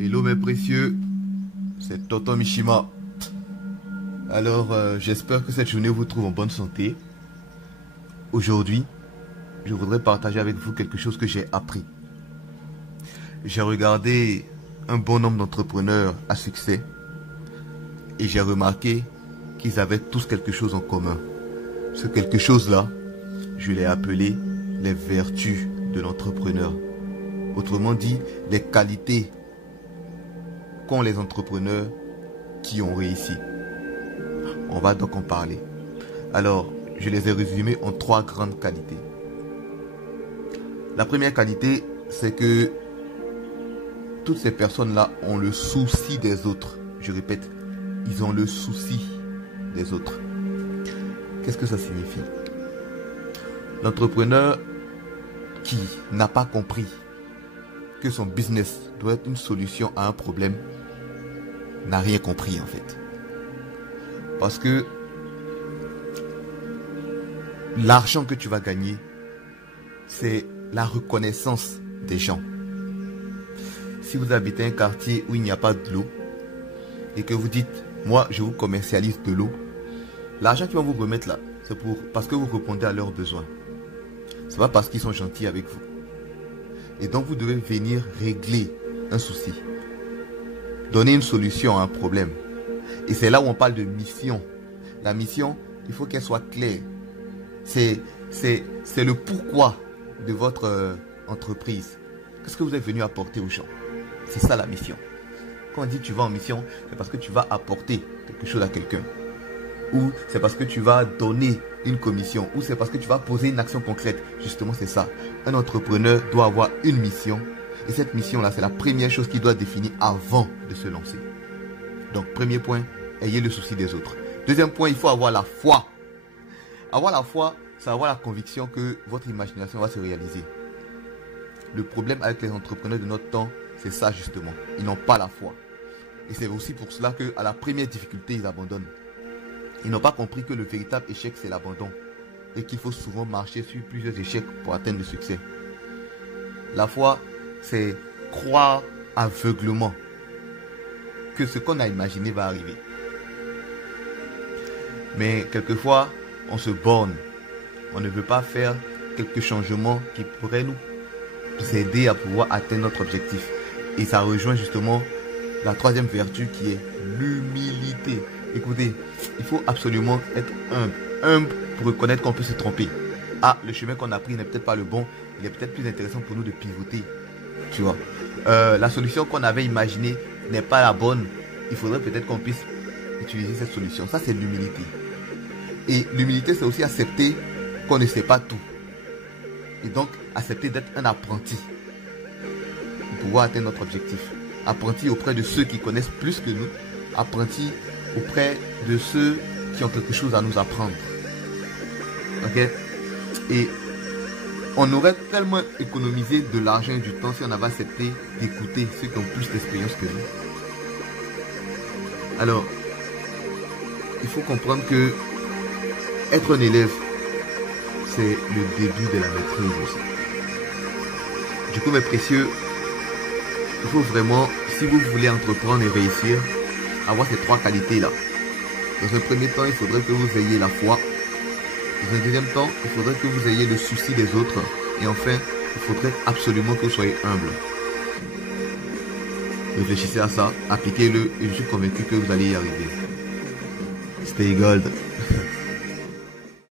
Hello mes précieux, c'est Tonton Mishima. Alors j'espère que cette journée vous trouve en bonne santé. Aujourd'hui, je voudrais partager avec vous quelque chose que j'ai appris. J'ai regardé un bon nombre d'entrepreneurs à succès et j'ai remarqué qu'ils avaient tous quelque chose en commun. Ce quelque chose-là, je l'ai appelé les vertus de l'entrepreneur. Autrement dit, les qualités qu'ont les entrepreneurs qui ont réussi. On va donc en parler. Alors, je les ai résumés en 3 grandes qualités. La première qualité, c'est que toutes ces personnes-là ont le souci des autres. Je répète, ils ont le souci des autres. Qu'est-ce que ça signifie? L'entrepreneur qui n'a pas compris que son business doit être une solution à un problème n'a rien compris en fait. Parce que l'argent que tu vas gagner, c'est la reconnaissance des gens. Si vous habitez un quartier où il n'y a pas de l'eau et que vous dites, moi je vous commercialise de l'eau, l'argent qu'ils vont vous remettre là, c'est parce que vous répondez à leurs besoins. C'est pas parce qu'ils sont gentils avec vous. Et donc vous devez venir régler un souci, donner une solution à un problème. Et c'est là où on parle de mission. La mission, il faut qu'elle soit claire. C'est le pourquoi de votre entreprise. Qu'est-ce que vous êtes venu apporter aux gens? C'est ça la mission. Quand on dit tu vas en mission, c'est parce que tu vas apporter quelque chose à quelqu'un. Ou c'est parce que tu vas donner une commission. Ou c'est parce que tu vas poser une action concrète. Justement, c'est ça. Un entrepreneur doit avoir une mission. Et cette mission-là, c'est la première chose qu'il doit définir avant de se lancer. Donc, premier point, ayez le souci des autres. Deuxième point, il faut avoir la foi. Avoir la foi, c'est avoir la conviction que votre imagination va se réaliser. Le problème avec les entrepreneurs de notre temps, c'est ça justement. Ils n'ont pas la foi. Et c'est aussi pour cela qu'à la première difficulté, ils abandonnent. Ils n'ont pas compris que le véritable échec, c'est l'abandon. Et qu'il faut souvent marcher sur plusieurs échecs pour atteindre le succès. La foi, c'est croire aveuglément que ce qu'on a imaginé va arriver. Mais quelquefois, on se borne. On ne veut pas faire quelques changements qui pourraient nous aider à pouvoir atteindre notre objectif. Et ça rejoint justement la troisième vertu qui est l'humilité. Écoutez, il faut absolument être humble. Humble pour reconnaître qu'on peut se tromper. Ah, le chemin qu'on a pris n'est peut-être pas le bon. Il est peut-être plus intéressant pour nous de pivoter. Tu vois. La solution qu'on avait imaginée n'est pas la bonne. Il faudrait peut-être qu'on puisse utiliser cette solution. Ça, c'est l'humilité. Et l'humilité, c'est aussi accepter qu'on ne sait pas tout. Et donc, accepter d'être un apprenti pour pouvoir atteindre notre objectif. Apprenti auprès de ceux qui connaissent plus que nous. Apprenti auprès de ceux qui ont quelque chose à nous apprendre. Ok? Et on aurait tellement économisé de l'argent et du temps si on avait accepté d'écouter ceux qui ont plus d'expérience que nous. Alors, il faut comprendre que être un élève, c'est le début de la maîtrise aussi. Du coup, mes précieux, il faut vraiment, si vous voulez entreprendre et réussir, avoir ces 3 qualités-là. Dans un premier temps, il faudrait que vous ayez la foi. Dans un deuxième temps, il faudrait que vous ayez le souci des autres. Et enfin, il faudrait absolument que vous soyez humble. Réfléchissez à ça, appliquez-le et je suis convaincu que vous allez y arriver. Stay gold.